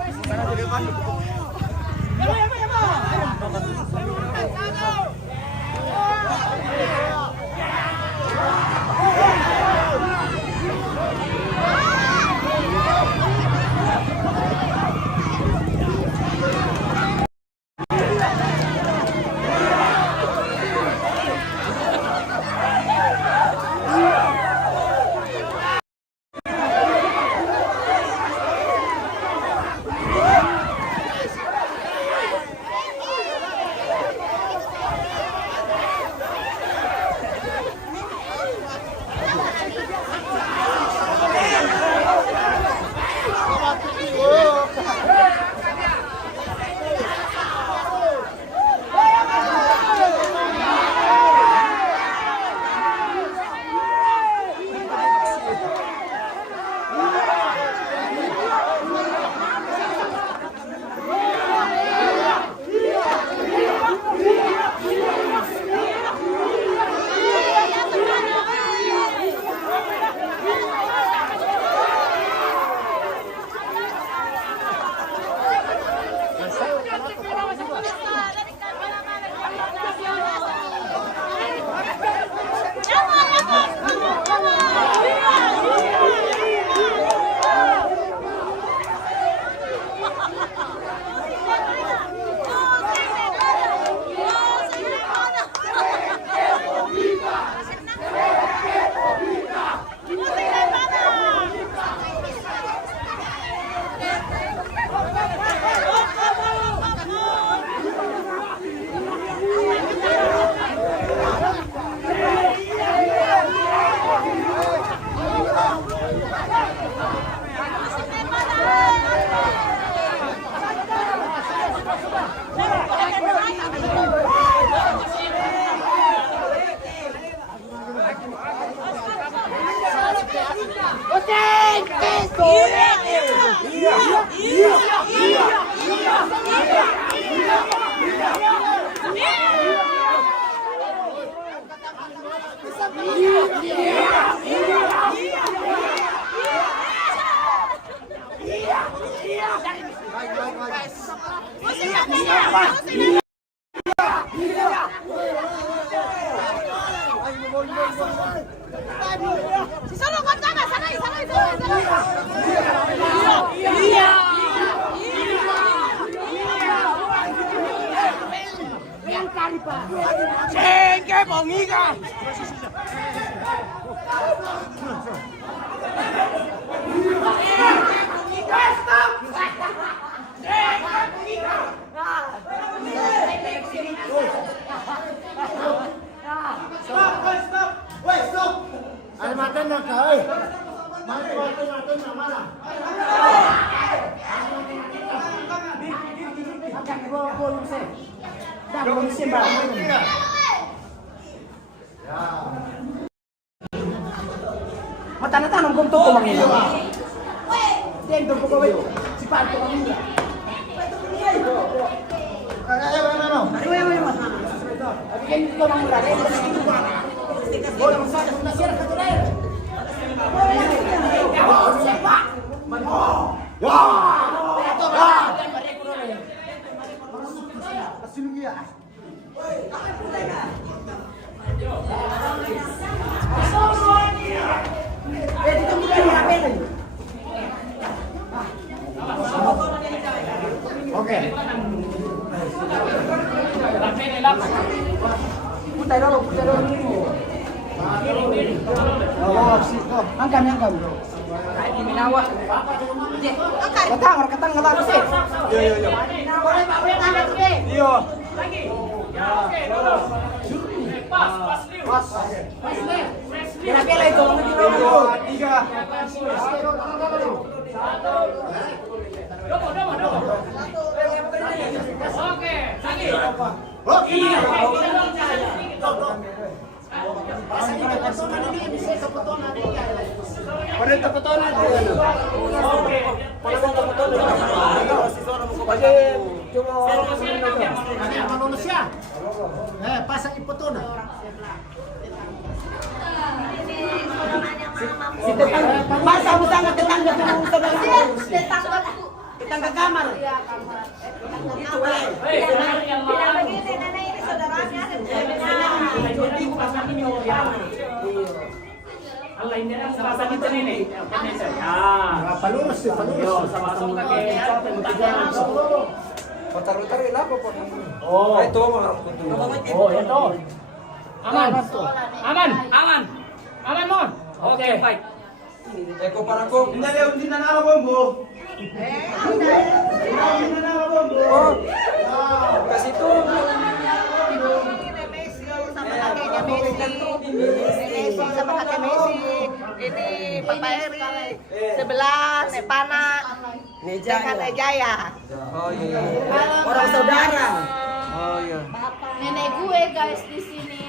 Tanam kung tuko mangina. Dentro po kaway. Si Panto mangina. Abigyan dito mangura. Bola masaya kung nasira ka tuloy. Oke. Putay dulu. Angkan. Kayak di Minawa. Katang ngelak sih. Yo. Iya. Pas. Kira-kira itu tiga. Oke, sakit. Pasang ipotona. Si tetangga, masa tetangga tetangga kamar. Itu Bilang begini, nenek ini saudaranya. Allah ini kan sama-sama itu nih. Palurus. Sama-sama pakai Putar-putar apa po? Oh. Ay, ito mga kutu. Oh, ito. Aman mo. Okay, fight. Eko para ko. Hindi na nakabombo. Oh. Kasi ito. Sama kakeknya Messi, sama kakek Messi, ini Papa Eri, sebelah Nepana, dengan Ejaya. Oh iya. orang saudara. Oh iya. Nenek gue guys di sini.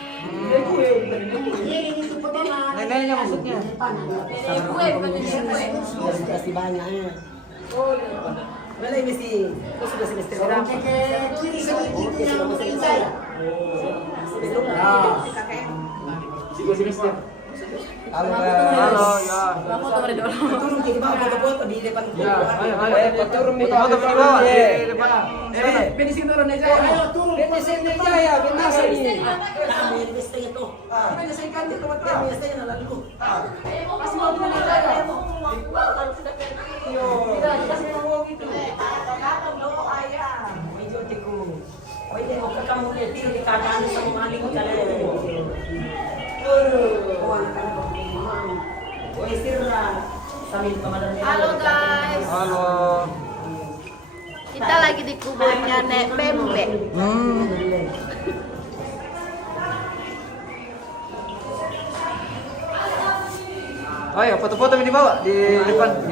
Neneknya maksudnya. Nenek gue bukan nenek gue. Kasih banyak ya. Mana ini sih? Kau sudah semester berapa? Halo ya. Turun di bawah foto-foto di depan. Ya, ayo turun nih. Foto di bawah di depan. Di sini turun aja. Ayo turun. Di sini aja ya, binasa nih. Kamu yang di sini tuh. Mana saya kan di tempat kami saya lalu. Pas mau turun aja. Kalau sudah pergi. Tidak dikasih ngomong gitu. Kadang-kadang doa ayah. Video tiku. Oh ini mau ke kamu lihat di kanan sama maling kalian. Oh anak-anak bagaimana? Oh istirahat sambil kemarin. Halo guys. Halo. Kita lagi di kuburnya Nek Bembe. Ayo foto-foto ini bawa di depan.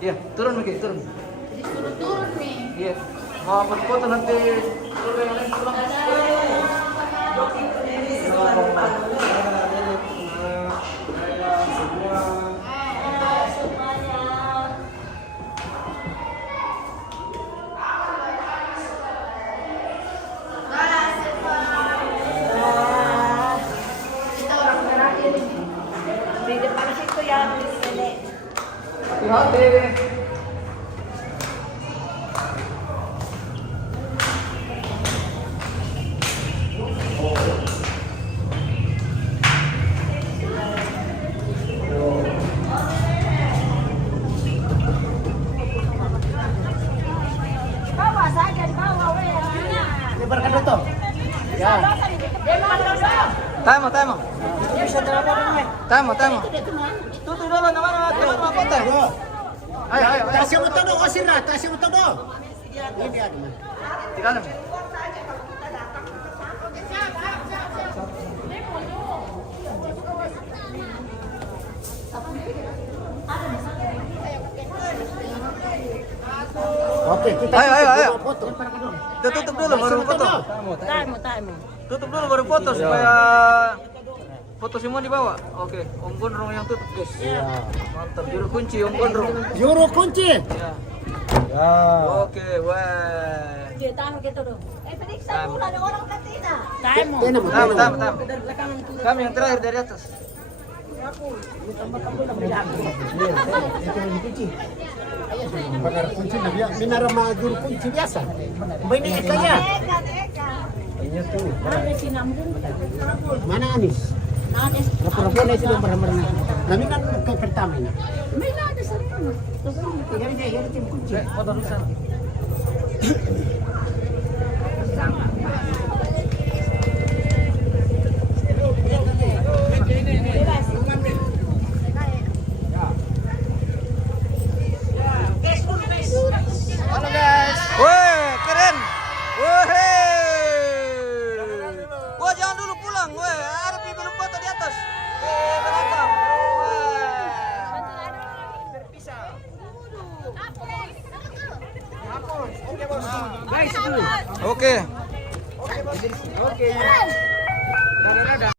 Iya. Turun Miki, turun. Disuruh turun nih. Iya. Mau foto-foto nanti turun yang lain pulang. Kita orang terakhir di depan situ yang nenek. Hati-hati. Bawa saja di bawah weh. Lebarkan dulu. Ya. Tama. Tama. Tutu dulu naman foto. Ayo. Kasih moto do, Osira, kasih moto do. Ini ada. Tinggal. Oke, kita Ayo. foto. Tutup dulu baru foto. Tamu. Tutup dulu baru foto supaya foto semua dibawa. Oke, Om Gondrong yang tutup, guys. Mantap, juru kunci Om Gondrong. Juru kunci. Ya. Oke, wah. Dia tamu gitu dong. Periksa dulu ada orang Latina. Tamu. Tam. Kami yang terakhir dari atas. Benar kunci dia. Minara juru kunci biasa. Ini ekanya. Ada si Nambun. Mana Anis? Rapor-rapor itu sudah benar-benar. Kami kan ke pertama ini. Mana ada sana. Jadi tim kunci. Foto dulu sana. Halo guys. Wih, keren. Wih. Wah, jangan dulu pulang. Wih, ada belum foto di atas. Belakang. Oke. Oke. Dadah.